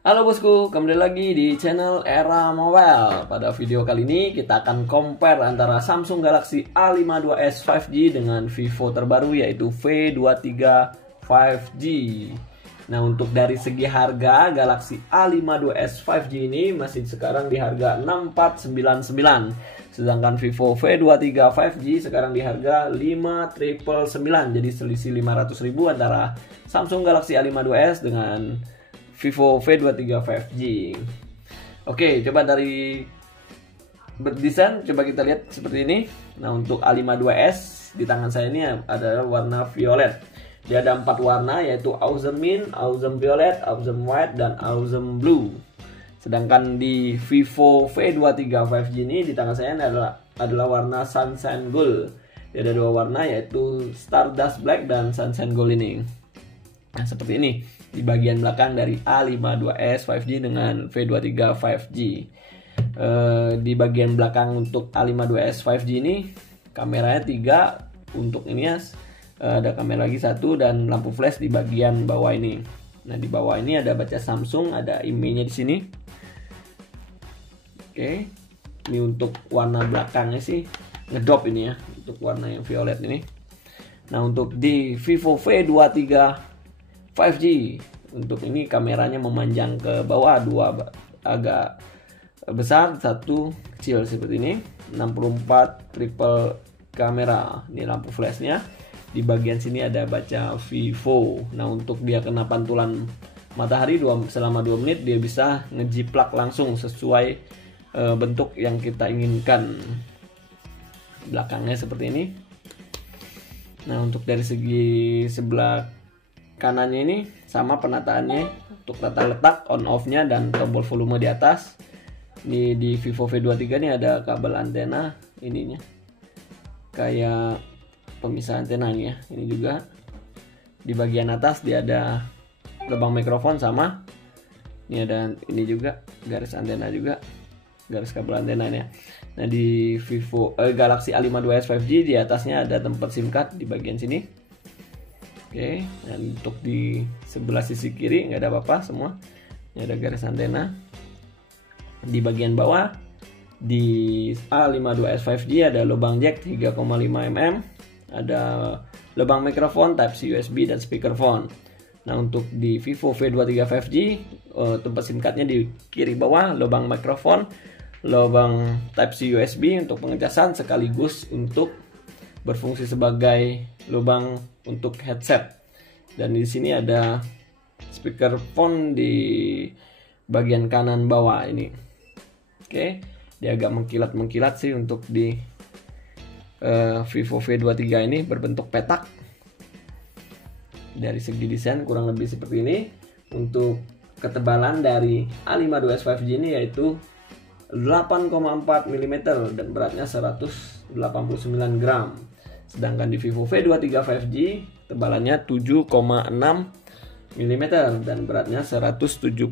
Halo bosku, kembali lagi di channel Era Mobile. Pada video kali ini kita akan compare antara Samsung Galaxy A52s 5G dengan Vivo terbaru yaitu V23 5G. Nah, untuk dari segi harga, Galaxy A52s 5G ini masih sekarang di harga 6499. Sedangkan Vivo V23 5G sekarang di harga 5999. Jadi selisih 500.000 antara Samsung Galaxy A52s dengan Vivo V23 5G. Oke, coba dari berdesain coba kita lihat seperti ini. Nah, untuk A52s di tangan saya ini ada warna violet. Dia ada 4 warna yaitu Awesome Mint, Awesome Violet, Awesome White, dan Awesome Blue. Sedangkan di Vivo V23 5G ini di tangan saya ini adalah warna Sunshine Gold. Dia ada 2 warna yaitu Stardust Black dan Sunshine Gold ini. Nah, seperti ini di bagian belakang dari A52s 5G dengan V23 5G. Di bagian belakang untuk A52s 5G ini kameranya 3, untuk ini ya ada kamera lagi 1 dan lampu flash di bagian bawah ini. Nah, di bawah ini ada baca Samsung, ada IMEI-nya di sini. Oke. Ini untuk warna belakangnya sih ngedrop ini ya, untuk warna yang violet ini. Nah, untuk di Vivo V23 5G untuk ini kameranya memanjang ke bawah, 2 agak besar, 1 kecil seperti ini. 64 triple kamera. Ini lampu flashnya. Di bagian sini ada baca Vivo. Nah, untuk dia kena pantulan matahari selama 2 menit dia bisa ngejiplak langsung sesuai bentuk yang kita inginkan. Belakangnya seperti ini. Nah, untuk dari segi sebelah kanannya ini sama penataannya untuk tata letak on off nya dan tombol volume di atas. Ini di Vivo V23 ini ada kabel antena ininya kayak pemisah antena ini ya. Ini juga di bagian atas dia ada lubang mikrofon sama. Ini ada ini juga garis antena juga, garis kabel antena ini ya. Nah, di Vivo Galaxy A52s 5G di atasnya ada tempat SIM card di bagian sini. Oke, dan untuk di sebelah sisi kiri nggak ada apa-apa semua. Ini ada garis antena. Di bagian bawah di A52s 5G ada lubang jack 3,5 mm, ada lubang mikrofon Type-C USB dan speakerphone. Nah, untuk di Vivo V23 5G tempat SIM cardnya di kiri bawah, lubang mikrofon, lubang Type-C USB untuk pengecasan sekaligus untuk berfungsi sebagai lubang untuk headset. Dan di sini ada speakerphone di bagian kanan bawah ini. Oke, dia agak mengkilat-mengkilat sih untuk di Vivo V23 ini berbentuk petak. Dari segi desain kurang lebih seperti ini. Untuk ketebalan dari A52s 5G ini yaitu 8,4 mm dan beratnya 189 gram. Sedangkan di Vivo V23 5G tebalannya 7,6 mm dan beratnya 179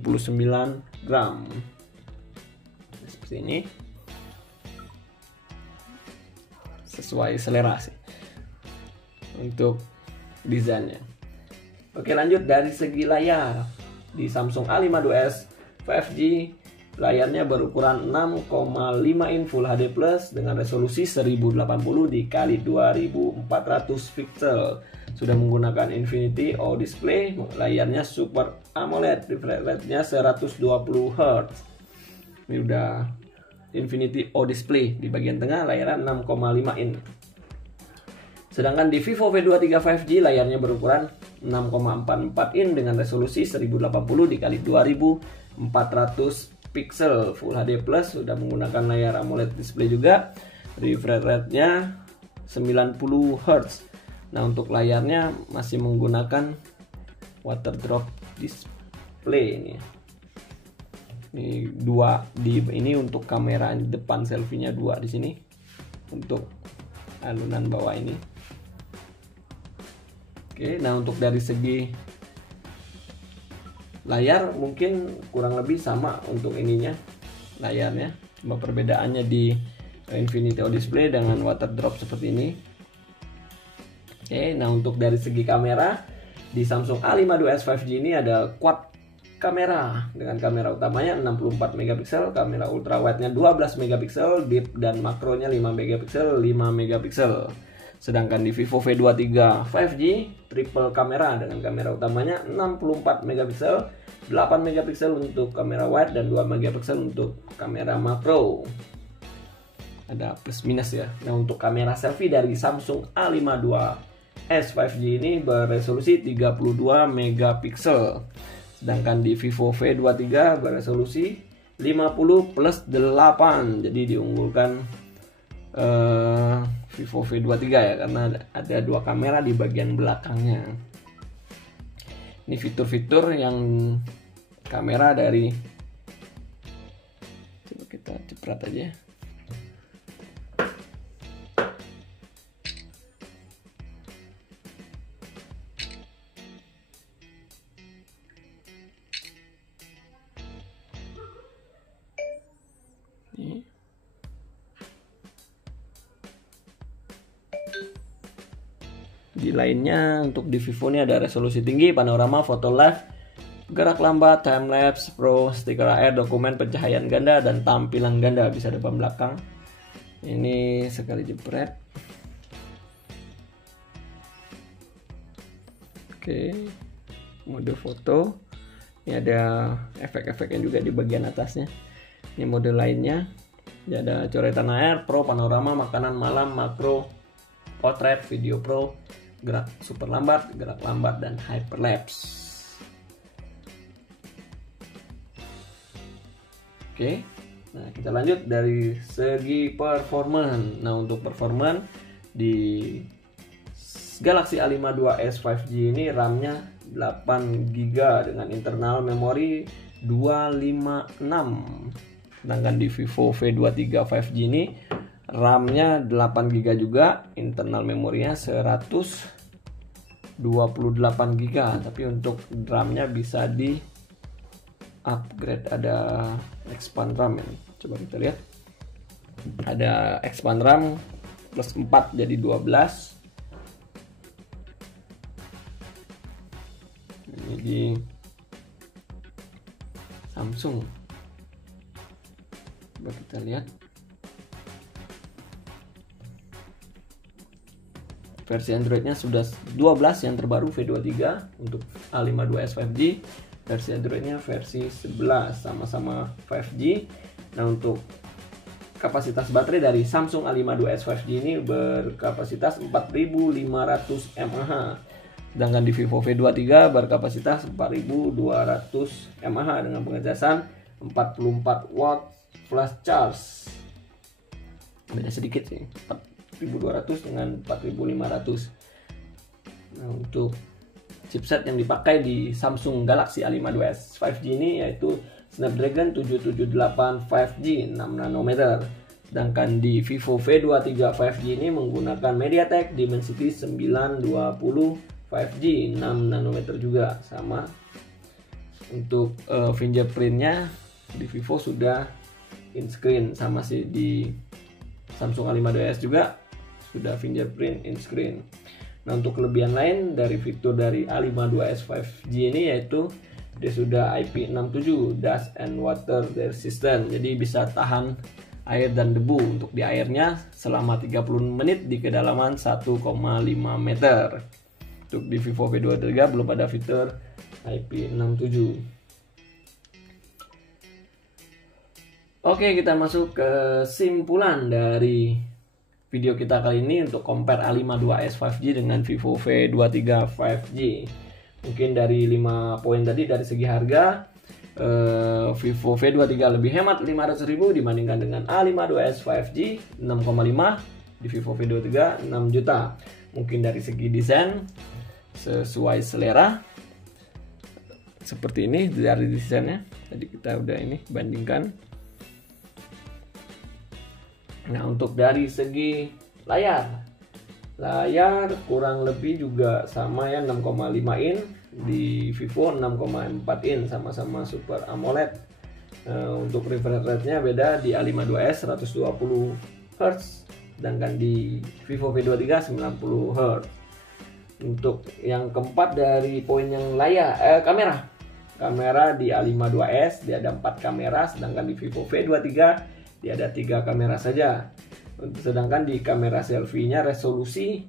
gram. Seperti ini. Sesuai selera sih untuk desainnya. Oke, lanjut dari segi layar. Di Samsung A52s 5G layarnya berukuran 6,5 in Full HD Plus dengan resolusi 1080 x 2400 pixel. Sudah menggunakan Infinity O Display, layarnya Super AMOLED, refresh rate-nya 120 Hz. Ini udah Infinity O Display. Di bagian tengah layarnya 6,5 in. Sedangkan di Vivo V23 5G layarnya berukuran 6,44 in dengan resolusi 1080 x 2400 pixel Full HD Plus, sudah menggunakan layar AMOLED display juga, refresh rate-nya 90 Hz. Nah, untuk layarnya masih menggunakan water drop display ini. Ini 2 di ini untuk kamera depan selfie-nya 2 di sini. Untuk alunan bawah ini. Oke, nah untuk dari segi layar mungkin kurang lebih sama untuk ininya layarnya, cuma perbedaannya di Infinity O Display dengan water drop seperti ini. Oke, nah untuk dari segi kamera di Samsung A52s 5G ini ada quad kamera dengan kamera utamanya 64 megapiksel, kamera ultrawide-nya 12 megapiksel, deep dan makronya 5 megapiksel, 5 megapiksel. Sedangkan di Vivo V23 5G triple kamera dengan kamera utamanya 64 megapiksel, 8 megapiksel untuk kamera wide dan 2 megapiksel untuk kamera makro. Ada plus minus ya. Nah, untuk kamera selfie dari Samsung A52s 5G ini beresolusi 32 megapiksel. Sedangkan di Vivo V23 beresolusi 50 plus 8. Jadi diunggulkan Vivo V23 ya, karena ada 2 kamera di bagian belakangnya. Ini fitur-fitur yang kamera dari, coba kita ceprat aja. Di lainnya untuk di Vivo ini ada resolusi tinggi, panorama, foto live, gerak lambat, time lapse, pro, stiker AR, dokumen, pencahayaan ganda, dan tampilan ganda, bisa depan belakang. Ini sekali jepret. Oke, mode foto. Ini ada efek-efeknya juga di bagian atasnya. Ini mode lainnya. Ini ada coretan AR, pro, panorama, makanan malam, makro, potret, video pro, gerak super lambat, gerak lambat, dan hyperlapse. Oke, nah kita lanjut dari segi performance. Nah, untuk performance di Galaxy A52s 5G ini RAM-nya 8GB dengan internal memori 256. Sedangkan di Vivo V23 5G ini RAM-nya 8GB juga, internal memorinya 128GB. Tapi untuk RAM-nya bisa di upgrade, ada expand RAM ini. Coba kita lihat. Ada expand RAM plus 4 jadi 12. Ini di Samsung. Coba kita lihat. Versi Android-nya sudah 12 yang terbaru V23 untuk A52s 5G. Versi Android-nya versi 11 sama-sama 5G. Nah, untuk kapasitas baterai dari Samsung A52s 5G ini berkapasitas 4500 mAh. Sedangkan di Vivo V23 berkapasitas 4200 mAh dengan pengecasan 44 watt flash charge. Beda sedikit sih, 4200 dengan 4500. Nah, untuk chipset yang dipakai di Samsung Galaxy A52s 5G ini yaitu Snapdragon 778 5G 6 nanometer. Sedangkan di Vivo V23 5G ini menggunakan MediaTek Dimensity 920 5G 6 nanometer juga sama. Untuk fingerprintnya di Vivo sudah in screen, sama sih di Samsung A52s juga sudah fingerprint in screen. Nah, untuk kelebihan lain dari fitur dari A52s 5G ini yaitu dia sudah IP67 dust and water resistant. Jadi bisa tahan air dan debu untuk di airnya selama 30 menit di kedalaman 1,5 meter. Untuk di Vivo V23 belum ada fitur IP67. Oke, kita masuk ke kesimpulan dari video kita kali ini untuk compare A52s 5G dengan Vivo V23 5G. Mungkin dari 5 poin tadi, dari segi harga Vivo V23 lebih hemat 500.000 dibandingkan dengan A52s 5G 6,5, di Vivo V23 6 juta. Mungkin dari segi desain sesuai selera seperti ini dari desainnya. Tadi kita udah ini bandingkan. Nah, untuk dari segi layar kurang lebih juga sama ya, 6,5 in, di Vivo 6,4 in, sama-sama Super AMOLED. Untuk refresh rate-nya beda, di A52s 120 Hz, sedangkan di Vivo V23 90 Hz. Untuk yang keempat dari poin yang kamera. kamera di A52s dia ada 4 kamera, sedangkan di Vivo V23 dia ada 3 kamera saja. Sedangkan di kamera selfie-nya resolusi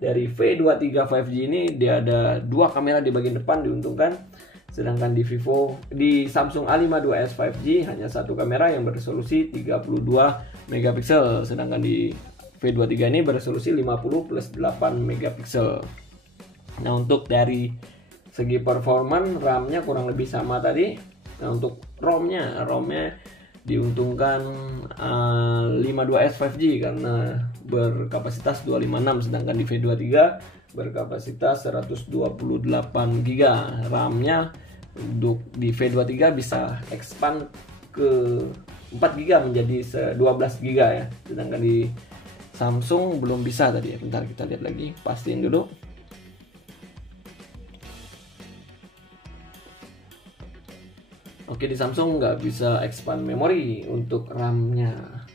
dari V23 5G ini dia ada 2 kamera di bagian depan diuntungkan. Sedangkan di Samsung A52s 5G hanya 1 kamera yang beresolusi 32 megapiksel. Sedangkan di V23 ini beresolusi 50 plus 8 megapiksel. Nah, untuk dari segi performan RAM-nya kurang lebih sama tadi. Nah, untuk ROM-nya diuntungkan 52s 5G karena berkapasitas 256, sedangkan di V23 berkapasitas 128 GB. RAM-nya untuk di V23 bisa expand ke 4 GB menjadi 12 GB ya. Sedangkan di Samsung belum bisa tadi ya. Bentar kita lihat lagi, pastiin dulu. Oke, di Samsung nggak bisa expand memori untuk RAM-nya.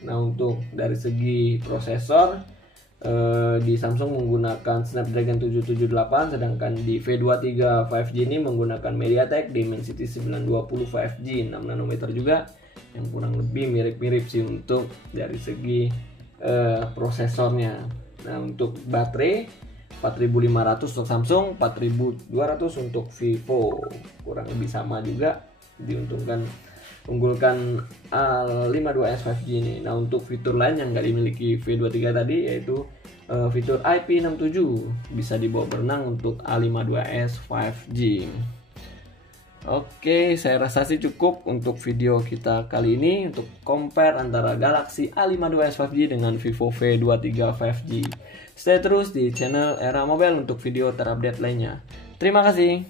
Nah, untuk dari segi prosesor di Samsung menggunakan Snapdragon 778, sedangkan di V23 5G ini menggunakan MediaTek Dimensity 920 5G 6 nanometer juga, yang kurang lebih mirip-mirip sih untuk dari segi prosesornya. Nah, untuk baterai 4500 untuk Samsung, 4200 untuk Vivo, kurang lebih sama juga, unggulkan A52s 5G ini. Nah, untuk fitur lain yang nggak dimiliki V23 tadi yaitu fitur IP67 bisa dibawa berenang untuk A52s 5G. Oke, saya rasa sih cukup untuk video kita kali ini untuk compare antara Galaxy A52s 5G dengan Vivo V23 5G. Stay terus di channel Era Mobile untuk video terupdate lainnya. Terima kasih.